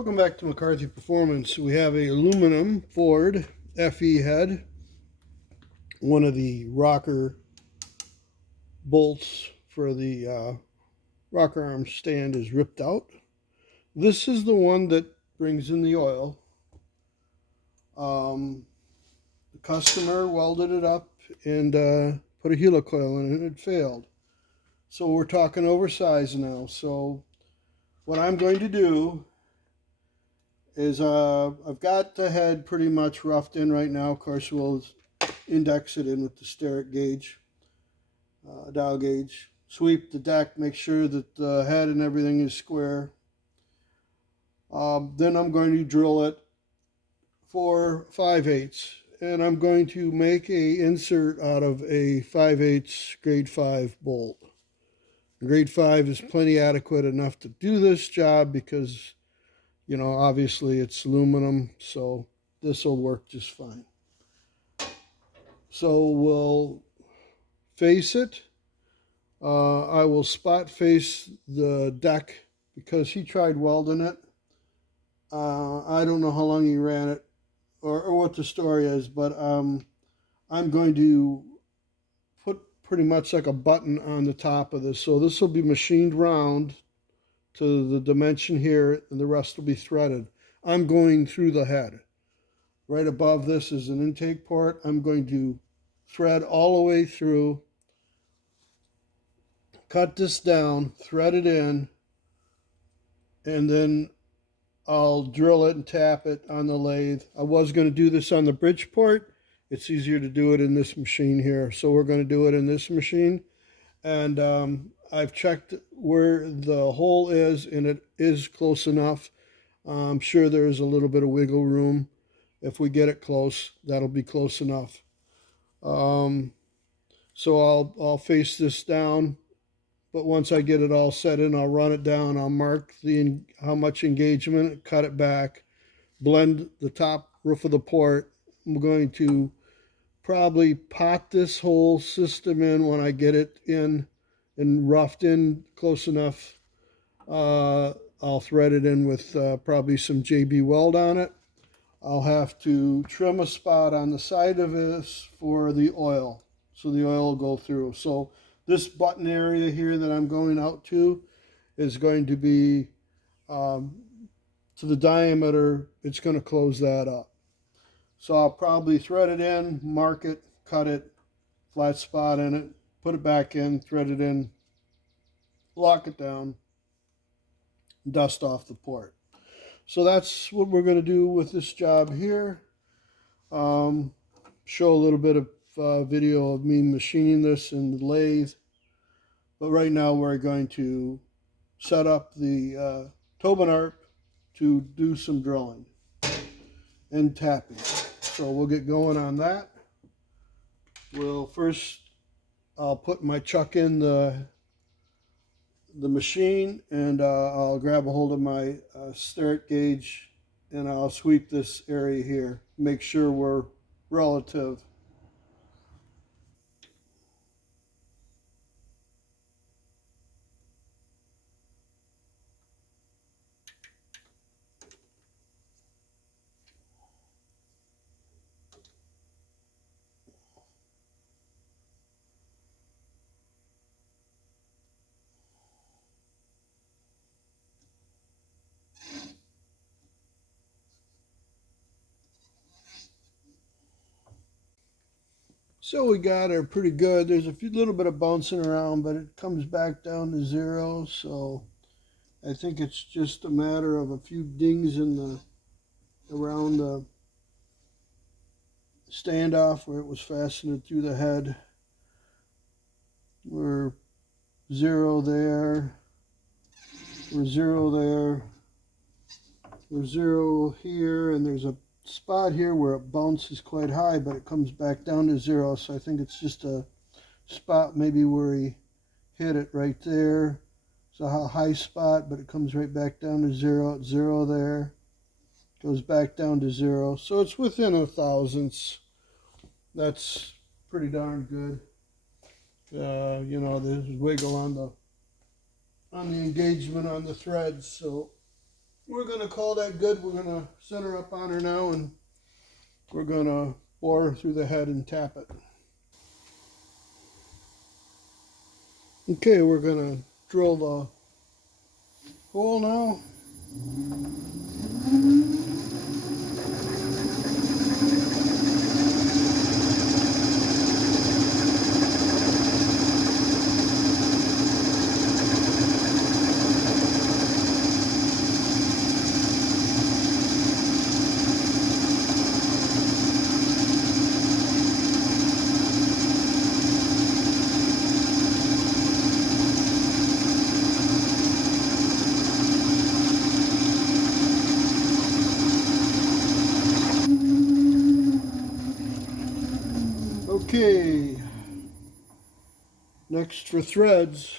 Welcome back to McCarthy Performance. We have a aluminum Ford FE head. One of the rocker bolts for the rocker arm stand is ripped out. This is the one that brings in the oil. The customer welded it up and put a helicoil in it and it failed. So we're talking oversized now. So what I'm going to do is I've got the head pretty much roughed in right now. Of course, we'll index it in with the Starrett gauge, dial gauge. Sweep the deck, make sure that the head and everything is square. Then I'm going to drill it for 5/8, and I'm going to make a insert out of a 5/8 grade 5 bolt. Grade 5 is plenty adequate enough to do this job because, you know, obviously it's aluminum, so this will work just fine. So we'll face it. I will spot face the deck because he tried welding it. I don't know how long he ran it or what the story is, but I'm going to put pretty much like a button on the top of this. So this will be machined round to the dimension here, and the rest will be threaded. I'm going through the head. Right above this is an intake port. I'm going to thread all the way through, cut this down, thread it in, and then I'll drill it and tap it on the lathe. I was going to do this on the Bridgeport. It's easier to do it in this machine here. So we're going to do it in this machine. And I've checked where the hole is, and it is close enough. I'm sure there's a little bit of wiggle room. If we get it close, that'll be close enough. So I'll face this down, but once I get it all set in, I'll run it down. I'll mark how much engagement, cut it back, blend the top roof of the port. I'm going to probably pot this whole system in when I get it in and roughed in close enough. I'll thread it in with probably some JB Weld on it. I'll have to trim a spot on the side of this for the oil, so the oil will go through. So this button area here that I'm going out to is going to be to the diameter. It's going to close that up. So I'll probably thread it in, mark it, cut it, flat spot in it, put it back in, thread it in, lock it down, dust off the port. So that's what we're going to do with this job here. Show a little bit of video of me machining this in the lathe. But right now we're going to set up the Tobin ARP to do some drilling and tapping. So we'll get going on that. I'll put my chuck in the machine, and I'll grab a hold of my Starrett gauge, and I'll sweep this area here, make sure we're relative. So we got her pretty good. There's a little bit of bouncing around, but it comes back down to 0. So I think it's just a matter of a few dings around the standoff where it was fastened through the head. We're 0 there. We're 0 there. We're 0 here, and there's a spot here where it bounces quite high, but it comes back down to 0. So I think it's just a spot maybe where he hit it right there. It's a high spot, but it comes right back down to 0. It's 0 there. Goes back down to 0. So it's within a thousandths. That's pretty darn good. You know, there's wiggle on the engagement on the threads, so we're going to call that good. We're going to center up on her now, and we're going to bore through the head and tap it. Okay, we're going to drill the hole now. Okay, next for threads.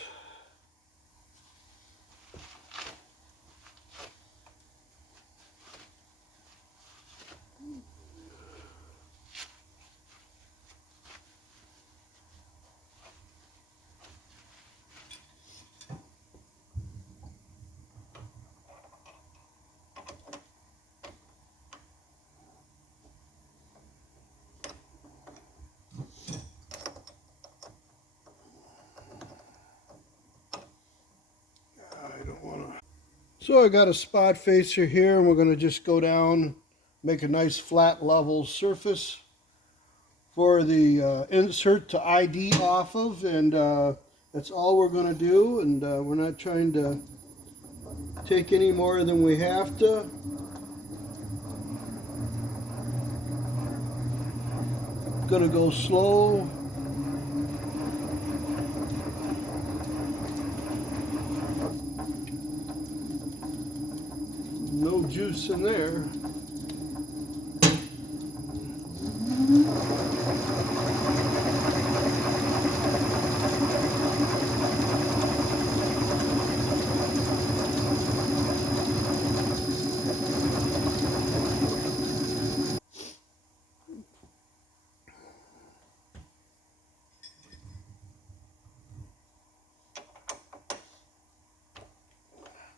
So I got a spot facer here, and we're going to just go down, make a nice flat level surface for the insert to ID off of, and that's all we're going to do, and we're not trying to take any more than we have to. Going to go slow. No juice in there.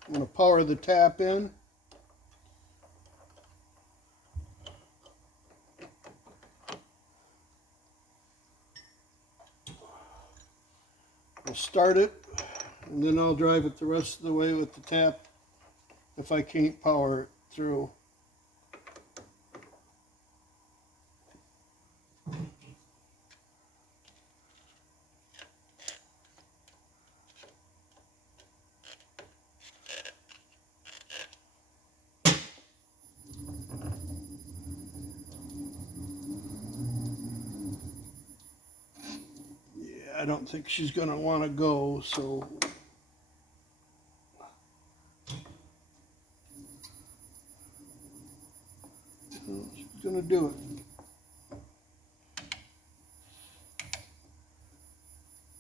I'm going to power the tap in. I'll start it, and then I'll drive it the rest of the way with the tap if I can't power it through. I don't think she's going to want to go, so she's going to do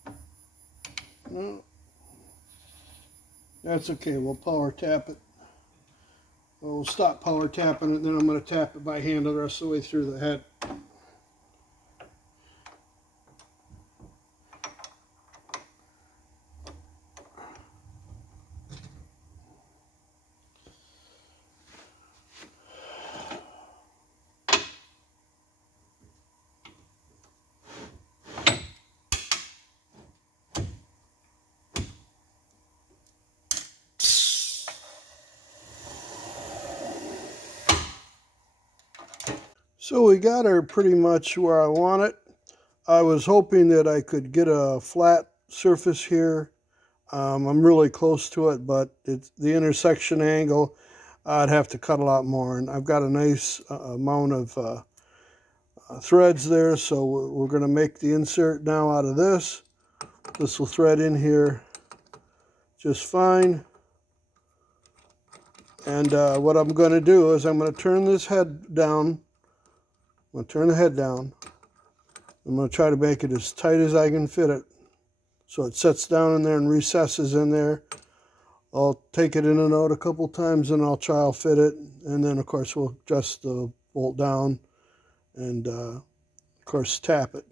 it. No, that's okay. We'll power tap it. We'll stop power tapping it, and then I'm going to tap it by hand the rest of the way through the head. So we got her pretty much where I want it. I was hoping that I could get a flat surface here. I'm really close to it, but it's the intersection angle. I'd have to cut a lot more, and I've got a nice amount of threads there, so we're going to make the insert now out of this. This will thread in here just fine. And what I'm going to do is I'm going to turn this head down. I'm going to turn the head down. I'm going to try to make it as tight as I can fit it, so it sets down in there and recesses in there. I'll take it in and out a couple times, and I'll try to fit it, and then of course we'll adjust the bolt down, and of course tap it,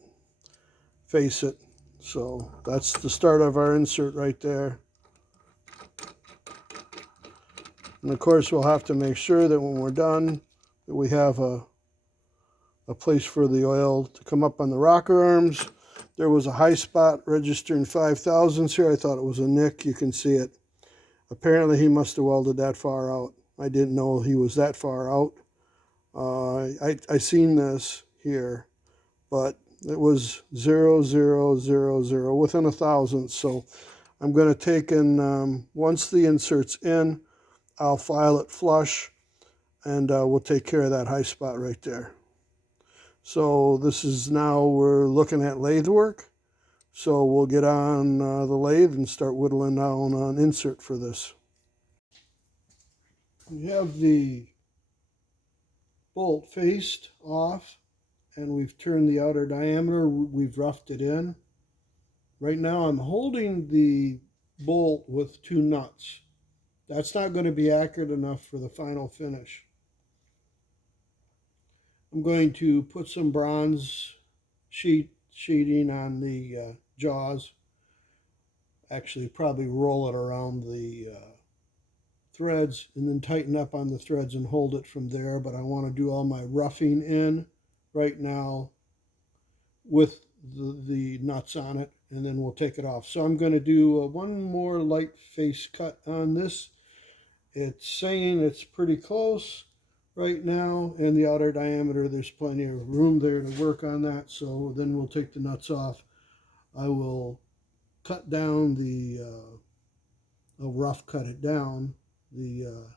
face it. So that's the start of our insert right there. And of course, we'll have to make sure that when we're done, that we have a place for the oil to come up on the rocker arms. There was a high spot registering 5,000s here. I thought it was a nick. You can see it. Apparently, he must have welded that far out. I didn't know he was that far out. I seen this here, but it was 0.000 within a thousandth. So I'm going to take in, once the insert's in, I'll file it flush, and we'll take care of that high spot right there. So this is now, we're looking at lathe work. So we'll get on the lathe and start whittling down an insert for this. We have the bolt faced off, and we've turned the outer diameter. We've roughed it in. Right now I'm holding the bolt with 2 nuts. That's not going to be accurate enough for the final finish. I'm going to put some bronze sheeting on the jaws. Actually, probably roll it around the threads and then tighten up on the threads and hold it from there. But I want to do all my roughing in right now with the nuts on it, and then we'll take it off. So I'm going to do one more light face cut on this. It's saying it's pretty close right now, and the outer diameter, there's plenty of room there to work on that. So then we'll take the nuts off. I will cut down I'll rough cut it down, the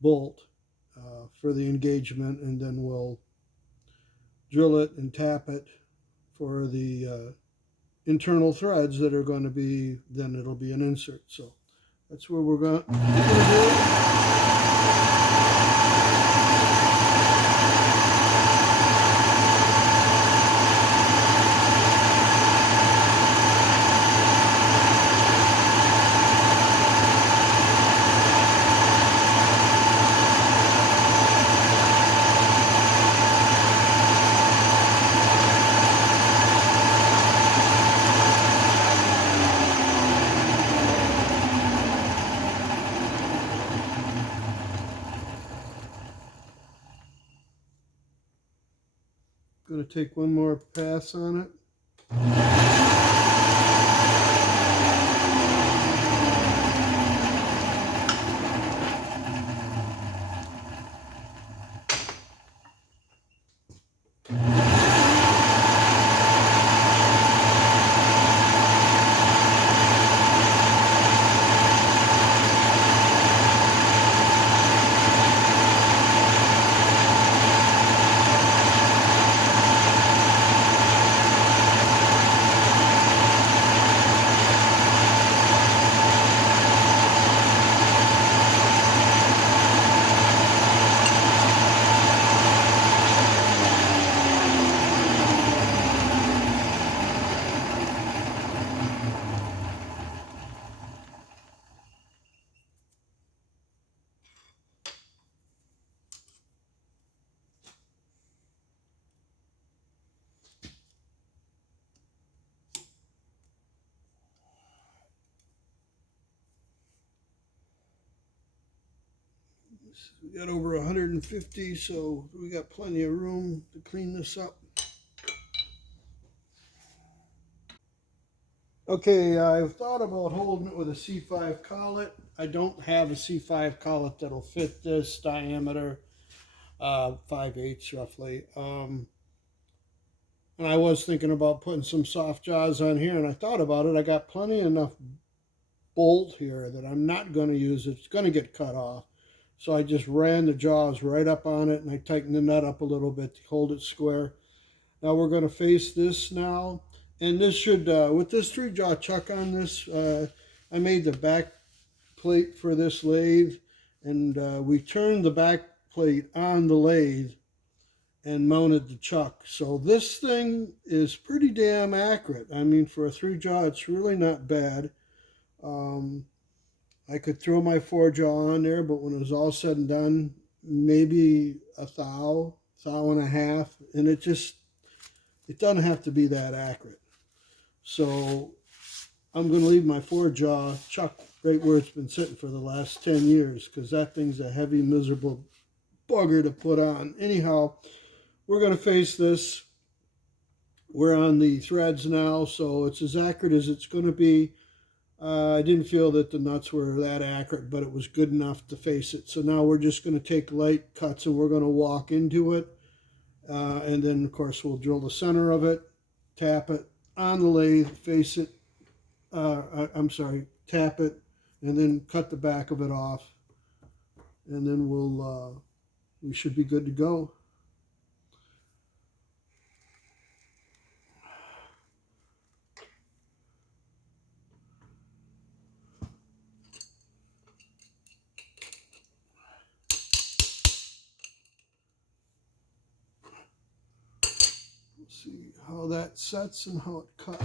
bolt for the engagement, and then we'll drill it and tap it for the internal threads that are going to be, then it'll be an insert. So that's where we're going to do it. Going to take one more pass on it. We got over 150, so we got plenty of room to clean this up. Okay, I've thought about holding it with a C5 collet. I don't have a C5 collet that'll fit this diameter, 5/8 roughly. And I was thinking about putting some soft jaws on here, and I thought about it. I got plenty enough bolt here that I'm not going to use. It's going to get cut off. So I just ran the jaws right up on it, and I tightened the nut up a little bit to hold it square. Now we're going to face this now. And this should, with this 3-jaw chuck on this, I made the back plate for this lathe. And we turned the back plate on the lathe and mounted the chuck. So this thing is pretty damn accurate. I mean, for a 3-jaw, it's really not bad. I could throw my 4-jaw on there, but when it was all said and done, maybe a thou and a half, and it doesn't have to be that accurate. So I'm going to leave my 4-jaw chuck right where it's been sitting for the last 10 years because that thing's a heavy, miserable bugger to put on. Anyhow, we're going to face this. We're on the threads now, so it's as accurate as it's going to be. I didn't feel that the nuts were that accurate, but it was good enough to face it. So now we're just going to take light cuts and we're going to walk into it. And then, of course, we'll drill the center of it, tap it on the lathe, face it. Tap it, and then cut the back of it off. And then we should be good to go. See how that sets and how it cuts.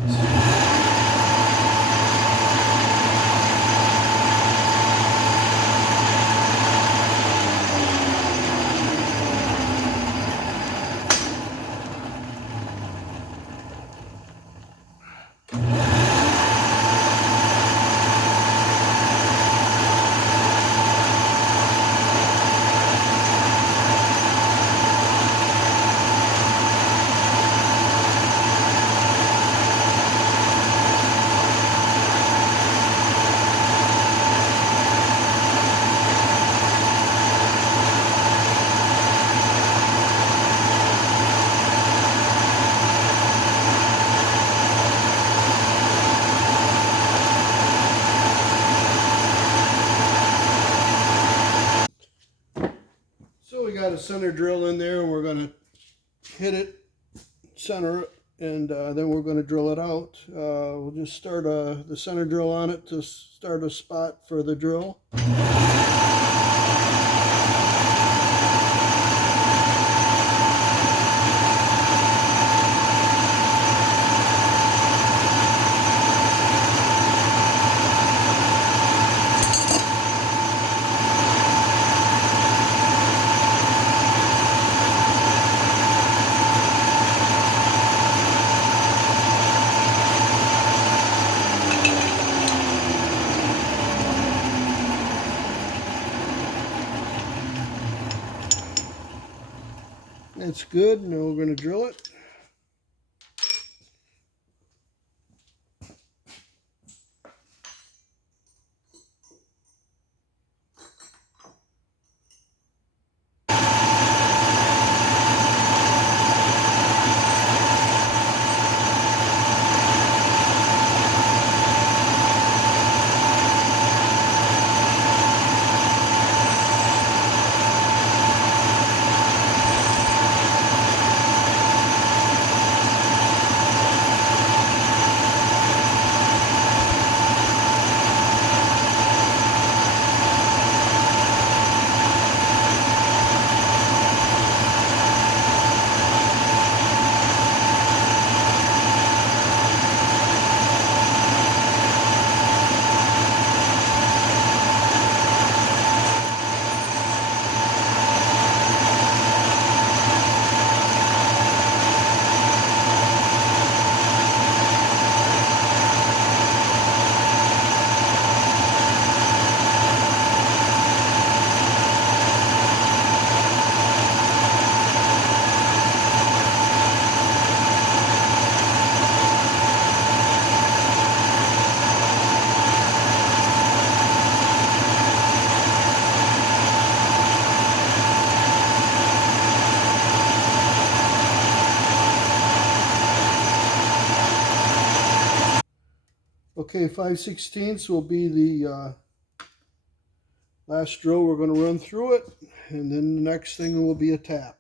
So we got a center drill in there, and we're going to hit it, center it, and then we're going to drill it out. We'll just start the center drill on it to start a spot for the drill. That's good. Now we're going to drill it. Okay, 5/16 will be the last drill. We're going to run through it, and then the next thing will be a tap.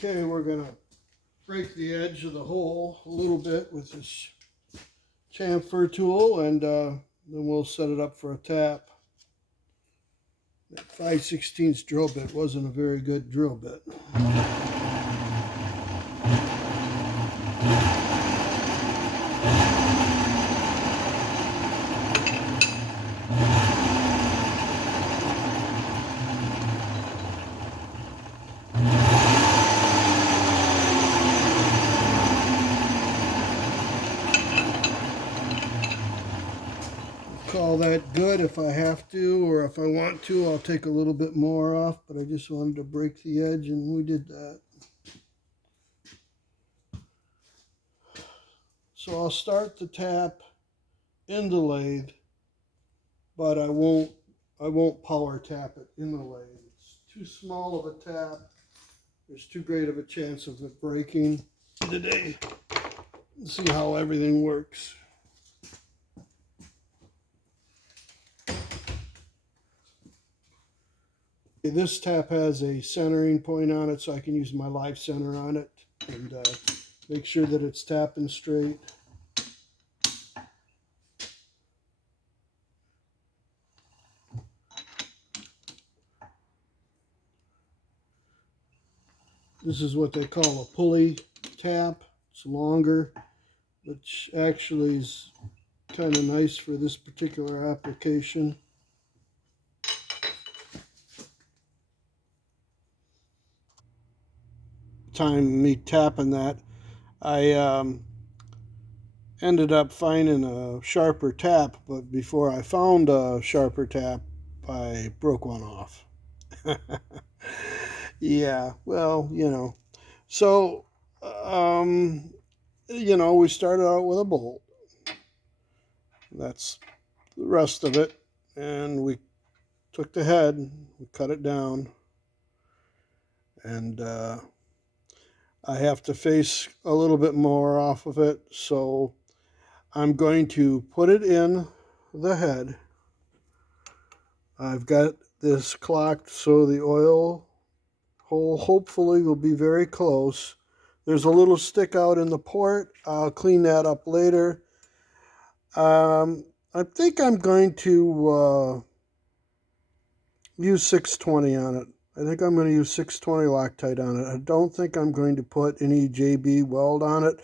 Okay, we're going to break the edge of the hole a little bit with this chamfer tool, and then we'll set it up for a tap. That 5/16 drill bit wasn't a very good drill bit. Call that good. If I have to, or if I want to, I'll take a little bit more off, but I just wanted to break the edge, and we did that. So I'll start the tap in the lathe, but I won't power tap it in the lathe. It's too small of a tap. There's too great of a chance of it breaking today. Let's see how everything works. This tap has a centering point on it, so I can use my live center on it and make sure that it's tapping straight. This is what they call a pulley tap. It's longer, which actually is kind of nice for this particular application. Time me tapping that, I ended up finding a sharper tap, but before I found a sharper tap, I broke one off. Yeah, well, So, we started out with a bolt. That's the rest of it. And we took the head, we cut it down, and I have to face a little bit more off of it. So I'm going to put it in the head. I've got this clocked so the oil hole hopefully will be very close. There's a little stick out in the port. I'll clean that up later. I think I'm going to use 620 on it. I think I'm going to use 620 Loctite on it. I don't think I'm going to put any JB weld on it.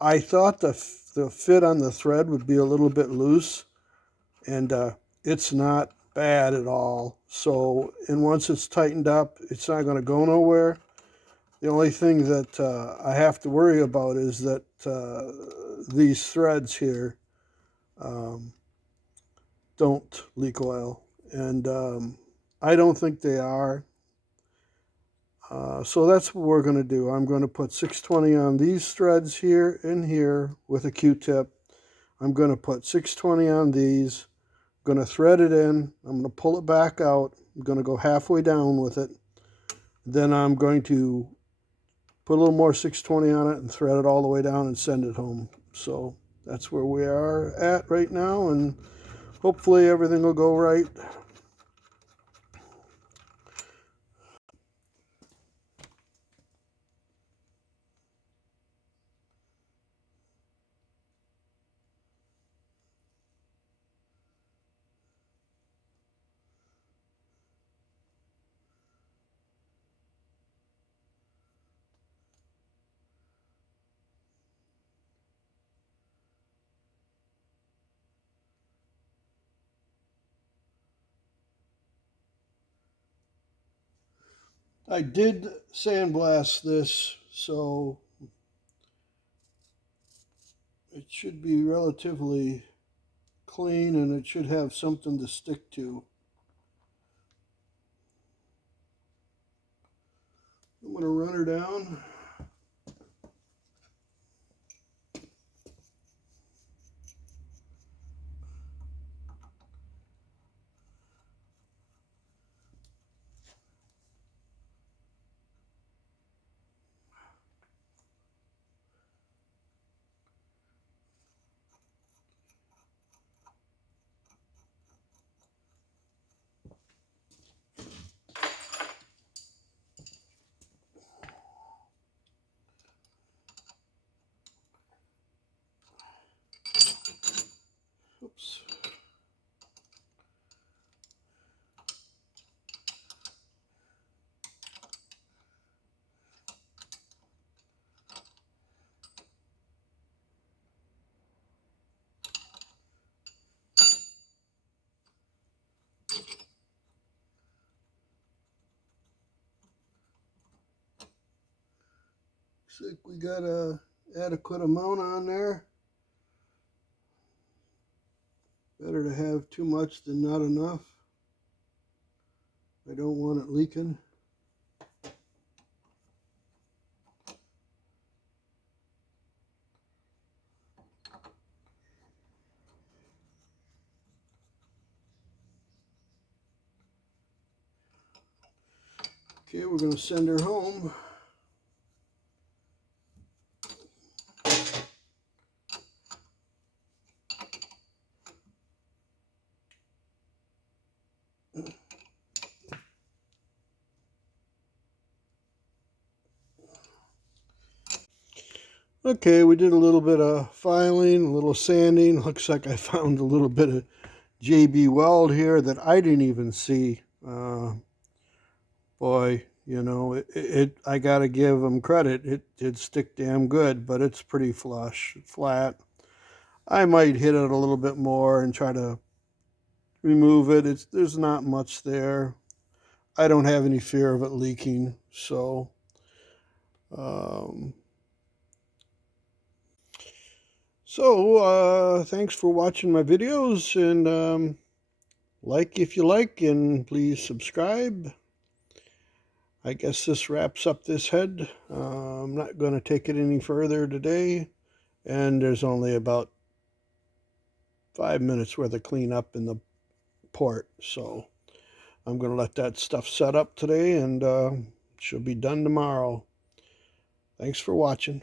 I thought the fit on the thread would be a little bit loose, and it's not bad at all. So, and once it's tightened up, it's not going to go nowhere. The only thing that I have to worry about is that these threads here don't leak oil, and I don't think they are. So that's what we're going to do. I'm going to put 620 on these threads here and here with a Q-tip. I'm going to put 620 on these. I'm going to thread it in. I'm going to pull it back out. I'm going to go halfway down with it. Then I'm going to put a little more 620 on it and thread it all the way down and send it home. So that's where we are at right now, and hopefully everything will go right. I did sandblast this, so it should be relatively clean and it should have something to stick to. I'm going to run her down. Looks like we got a adequate amount on there. Better to have too much than not enough. I don't want it leaking. Okay, we're going to send her home. Okay, we did a little bit of filing, a little sanding. Looks like I found a little bit of JB Weld here that I didn't even see. Boy, you know, I gotta give them credit. It did stick damn good, but it's pretty flush, flat. I might hit it a little bit more and try to remove it. There's not much there. I don't have any fear of it leaking, so thanks for watching my videos, and like if you like, and please subscribe. I guess this wraps up this head. I'm not going to take it any further today, and there's only about 5 minutes worth of cleanup in the port, so I'm going to let that stuff set up today, and she'll be done tomorrow. Thanks for watching.